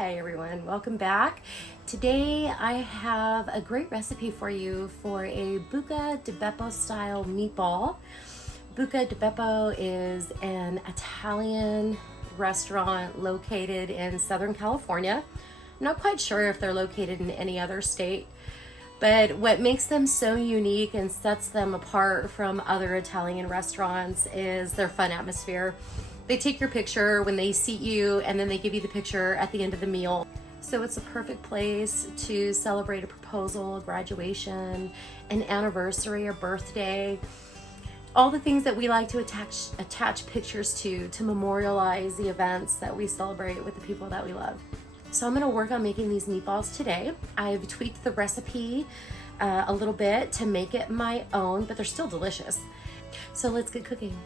Hey everyone, welcome back. Today I have a great recipe for you for a Buca di Beppo style meatball. Buca di Beppo is an Italian restaurant located in Southern California. I'm not quite sure if they're located in any other state, but what makes them so unique and sets them apart from other Italian restaurants is their fun atmosphere. They take your picture when they seat you, and then they give you the picture at the end of the meal. So it's a perfect place to celebrate a proposal, a graduation, an anniversary, a birthday, all the things that we like to attach pictures to memorialize the events that we celebrate with the people that we love. So I'm gonna work on making these meatballs today. I've tweaked the recipe a little bit to make it my own, but they're still delicious. So let's get cooking.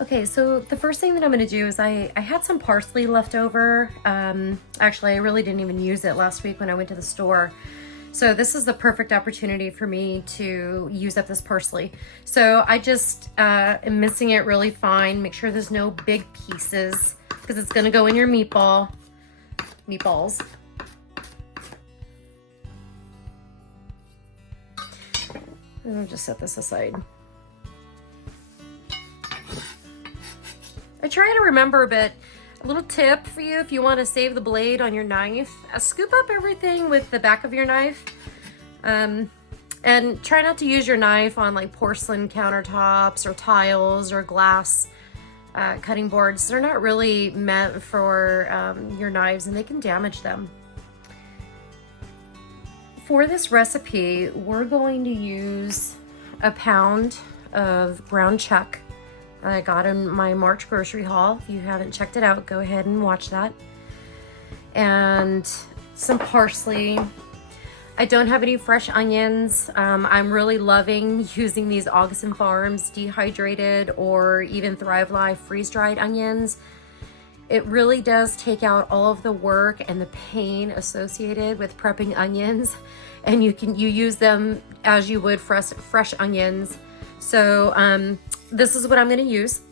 Okay, so the first thing that I'm gonna do is I had some parsley left over. Actually, I really didn't even use it last week when I went to the store. So this is the perfect opportunity for me to use up this parsley. So I just am mincing it really fine. Make sure there's no big pieces because it's gonna go in your meatballs. And I'll just set this aside. I try to remember, but a little tip for you if you want to save the blade on your knife, scoop up everything with the back of your knife, and try not to use your knife on like porcelain countertops or tiles or glass cutting boards. They're not really meant for your knives and they can damage them. For this recipe, we're going to use a pound of ground chuck. I got in my March grocery haul. If you haven't checked it out, go ahead and watch that. And some parsley. I don't have any fresh onions. I'm really loving using these August Farms dehydrated or even Thrive Life freeze-dried onions. It really does take out all of the work and the pain associated with prepping onions, and you use them as you would fresh onions. So this is what I'm going to use.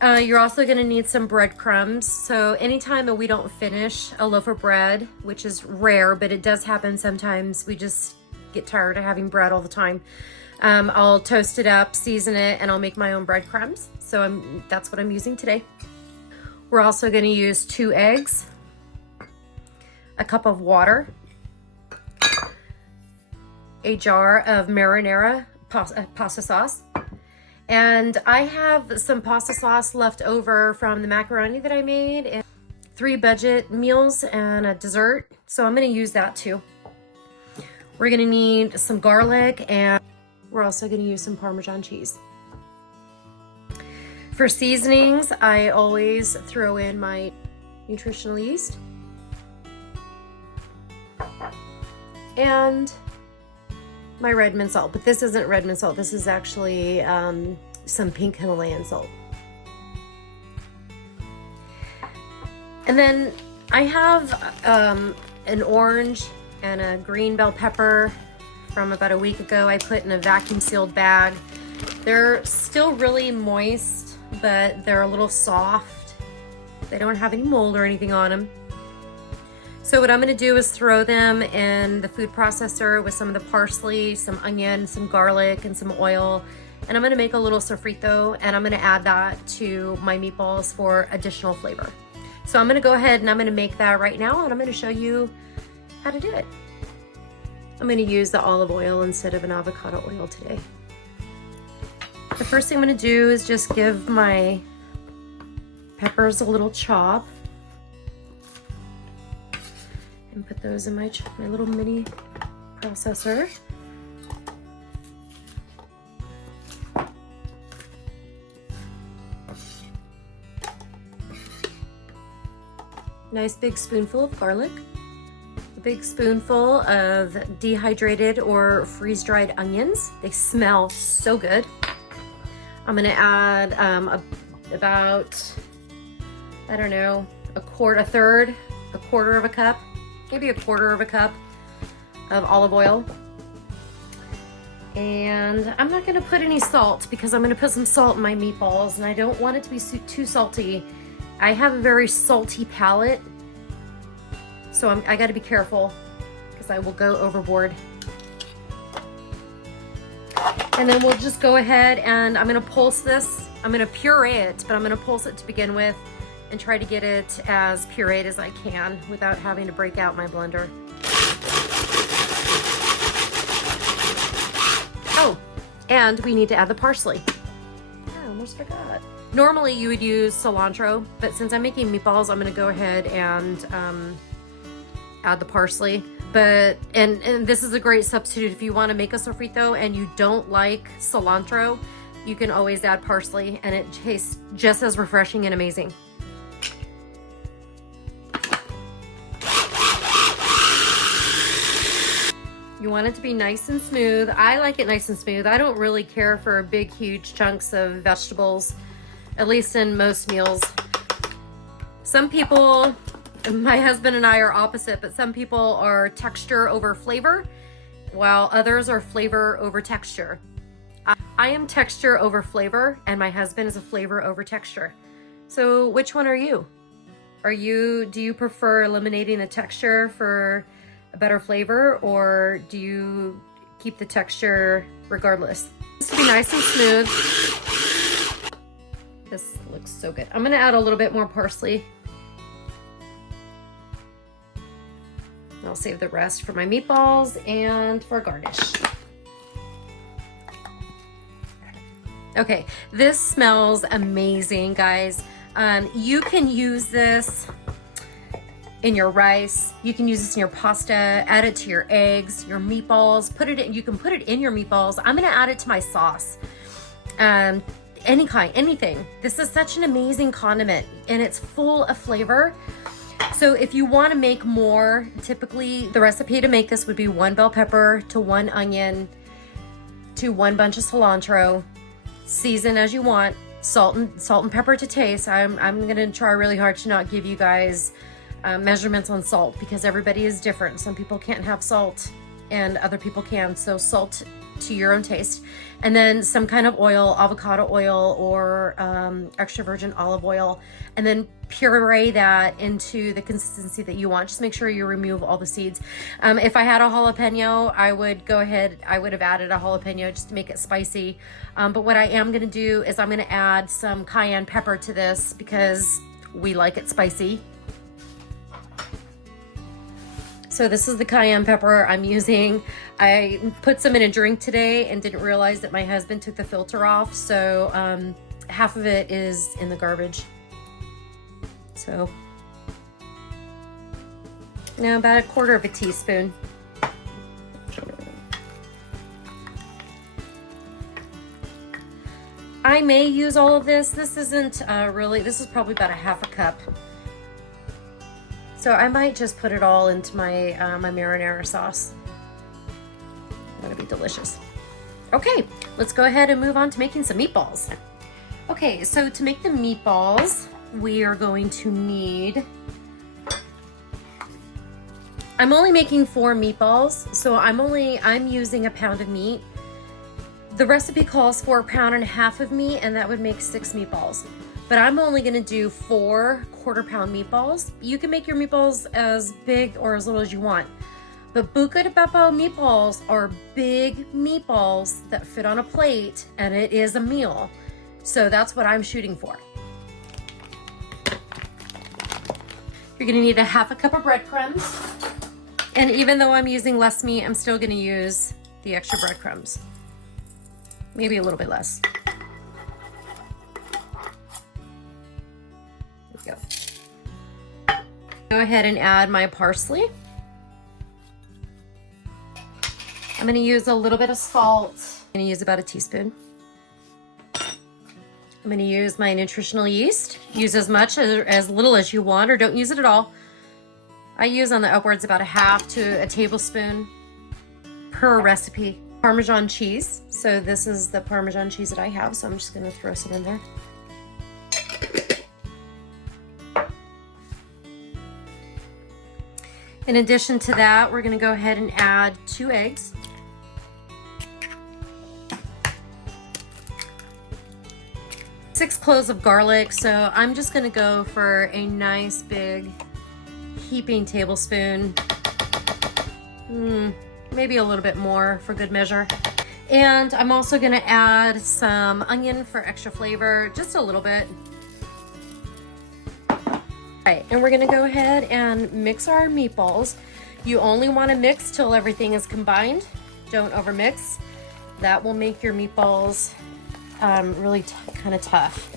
You're also going to need some breadcrumbs. So anytime that we don't finish a loaf of bread, which is rare, but it does happen sometimes, we just get tired of having bread all the time. I'll toast it up, season it, and I'll make my own breadcrumbs. So that's what I'm using today. We're also going to use 2 eggs, a cup of water, a jar of marinara pasta sauce, and I have some pasta sauce left over from the macaroni that I made, and 3 budget meals and a dessert, so I'm going to use that too. We're going to need some garlic, and we're also going to use some Parmesan cheese. For seasonings, I always throw in my nutritional yeast and my red mint salt, but this isn't red mint salt. This is actually some pink Himalayan salt. And then I have an orange and a green bell pepper from about a week ago. I put in a vacuum sealed bag. They're still really moist, but they're a little soft. They don't have any mold or anything on them. So what I'm going to do is throw them in the food processor with some of the parsley, some onion, some garlic, and some oil. And I'm going to make a little sofrito, and I'm going to add that to my meatballs for additional flavor. So I'm going to go ahead and I'm going to make that right now, and I'm going to show you how to do it. I'm going to use the olive oil instead of an avocado oil today. The first thing I'm going to do is just give my peppers a little chop. And put those in my little mini processor. Nice big spoonful of garlic. A big spoonful of dehydrated or freeze-dried onions. They smell so good. I'm gonna add about, I don't know, a quarter of a cup, maybe a quarter of a cup of olive oil. And I'm not gonna put any salt because I'm gonna put some salt in my meatballs, and I don't want it to be too salty I have a very salty palate, so I gotta be careful because I will go overboard. And then we'll just go ahead and I'm gonna pulse this. I'm gonna puree it, but I'm gonna pulse it to begin with and try to get it as pureed as I can without having to break out my blender. Oh, and we need to add the parsley. I almost forgot. Normally you would use cilantro, but since I'm making meatballs, I'm gonna go ahead and add the parsley. But, and this is a great substitute if you wanna make a sofrito and you don't like cilantro, you can always add parsley and it tastes just as refreshing and amazing. You want it to be nice and smooth. I like it nice and smooth. I don't really care for big, huge chunks of vegetables, at least in most meals. Some people, my husband and I are opposite, but some people are texture over flavor, while others are flavor over texture. I am texture over flavor, and my husband is a flavor over texture. So which one are you? Do you prefer eliminating the texture for a better flavor, or do you keep the texture regardless? This to be nice and smooth. This looks so good. I'm gonna add a little bit more parsley. I'll save the rest for my meatballs and for garnish. Okay, this smells amazing, guys. You can use this in your rice, you can use this in your pasta, add it to your eggs, your meatballs, put it in, you can put it in your meatballs. I'm gonna add it to my sauce. Any kind, anything. This is such an amazing condiment and it's full of flavor. So if you wanna make more, typically the recipe to make this would be 1 bell pepper to 1 onion to 1 bunch of cilantro, season as you want, salt and pepper to taste. I'm gonna try really hard to not give you guys measurements on salt because everybody is different. Some people can't have salt and other people can, so salt to your own taste. And then some kind of oil, avocado oil or extra virgin olive oil, and then puree that into the consistency that you want. Just make sure you remove all the seeds. If I had a jalapeno, I would have added a jalapeno just to make it spicy. But what I am gonna do is I'm gonna add some cayenne pepper to this because we like it spicy. So this is the cayenne pepper I'm using. I put some in a drink today and didn't realize that my husband took the filter off. So half of it is in the garbage. So now about 1/4 teaspoon. I may use all of this. This isn't this is probably about 1/2 cup. So I might just put it all into my my marinara sauce. That'll be delicious. Okay, let's go ahead and move on to making some meatballs. Okay, so to make the meatballs, we are going to need, I'm only making 4 meatballs, so I'm using 1 pound of meat. The recipe calls for 1.5 pounds of meat, and that would make 6 meatballs. But I'm only gonna do 4 1/4 pound meatballs. You can make your meatballs as big or as little as you want. But Buca di Beppo meatballs are big meatballs that fit on a plate, and it is a meal. So that's what I'm shooting for. You're gonna need 1/2 cup of breadcrumbs. And even though I'm using less meat, I'm still gonna use the extra breadcrumbs. Maybe a little bit less. There we go. Go ahead and add my parsley. I'm gonna use a little bit of salt. I'm gonna use about a teaspoon. I'm gonna use my nutritional yeast. Use as much or as little as you want, or don't use it at all. I use on the upwards about 1/2 to a tablespoon per recipe. Parmesan cheese. So this is the Parmesan cheese that I have, so I'm just gonna throw some in there. In addition to that, we're gonna go ahead and add 2 eggs. 6 cloves of garlic, so I'm just gonna go for a nice big heaping tablespoon. Maybe a little bit more for good measure. And I'm also gonna add some onion for extra flavor, just a little bit. All right, and we're gonna go ahead and mix our meatballs. You only wanna mix till everything is combined. Don't overmix. That will make your meatballs really kind of tough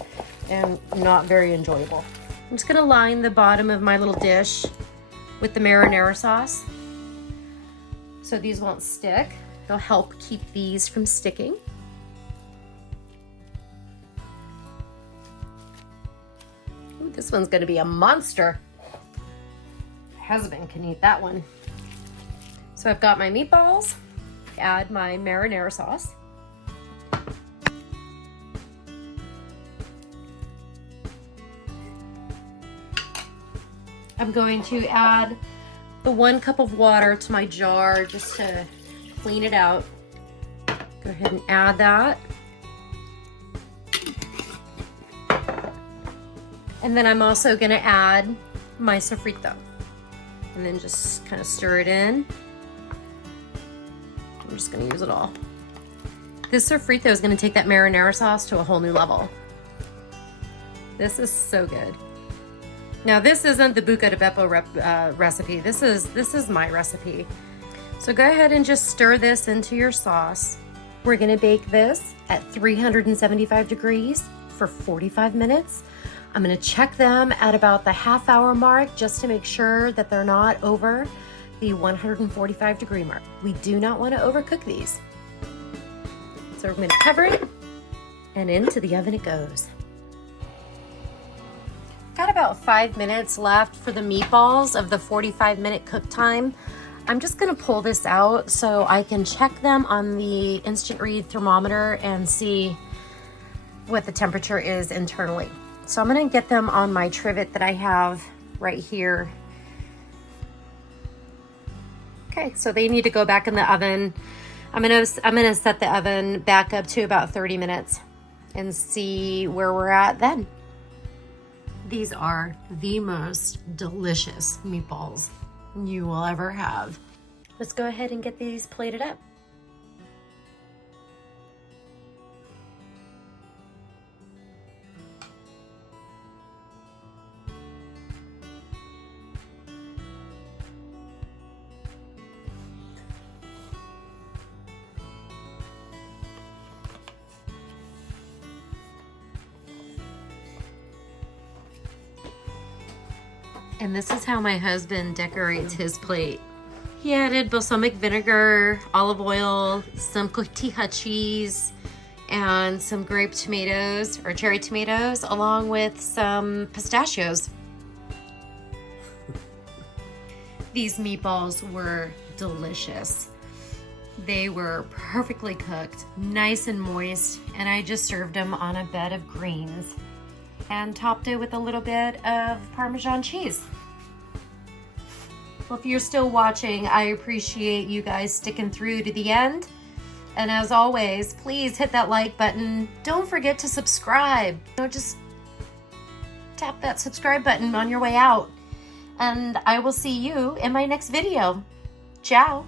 and not very enjoyable. I'm just gonna line the bottom of my little dish with the marinara sauce so these won't stick. They'll help keep these from sticking. Ooh, this one's gonna be a monster. My husband can eat that one. So I've got my meatballs, add my marinara sauce. I'm going to add the 1 cup of water to my jar just to clean it out. Go ahead and add that. And then I'm also gonna add my sofrito. And then just kind of stir it in. I'm just gonna use it all. This sofrito is gonna take that marinara sauce to a whole new level. This is so good. Now this isn't the Buca di Beppo recipe. This is my recipe. So go ahead and just stir this into your sauce. We're gonna bake this at 375 degrees for 45 minutes. I'm gonna check them at about the half-hour mark just to make sure that they're not over the 145 degree mark. We do not want to overcook these. So we're gonna cover it and into the oven it goes. Got about 5 minutes left for the meatballs of the 45-minute cook time. I'm just gonna pull this out so I can check them on the instant read thermometer and see what the temperature is internally. So I'm gonna get them on my trivet that I have right here. Okay, so they need to go back in the oven. I'm gonna set the oven back up to about 30 minutes and see where we're at then. These are the most delicious meatballs you will ever have. Let's go ahead and get these plated up. And this is how my husband decorates his plate. He added balsamic vinegar, olive oil, some cotija cheese, and some grape tomatoes or cherry tomatoes, along with some pistachios. These meatballs were delicious. They were perfectly cooked, nice and moist, and I just served them on a bed of greens and topped it with a little bit of Parmesan cheese. Well, if you're still watching, I appreciate you guys sticking through to the end. And as always, please hit that like button. Don't forget to subscribe. Just tap that subscribe button on your way out. And I will see you in my next video. Ciao.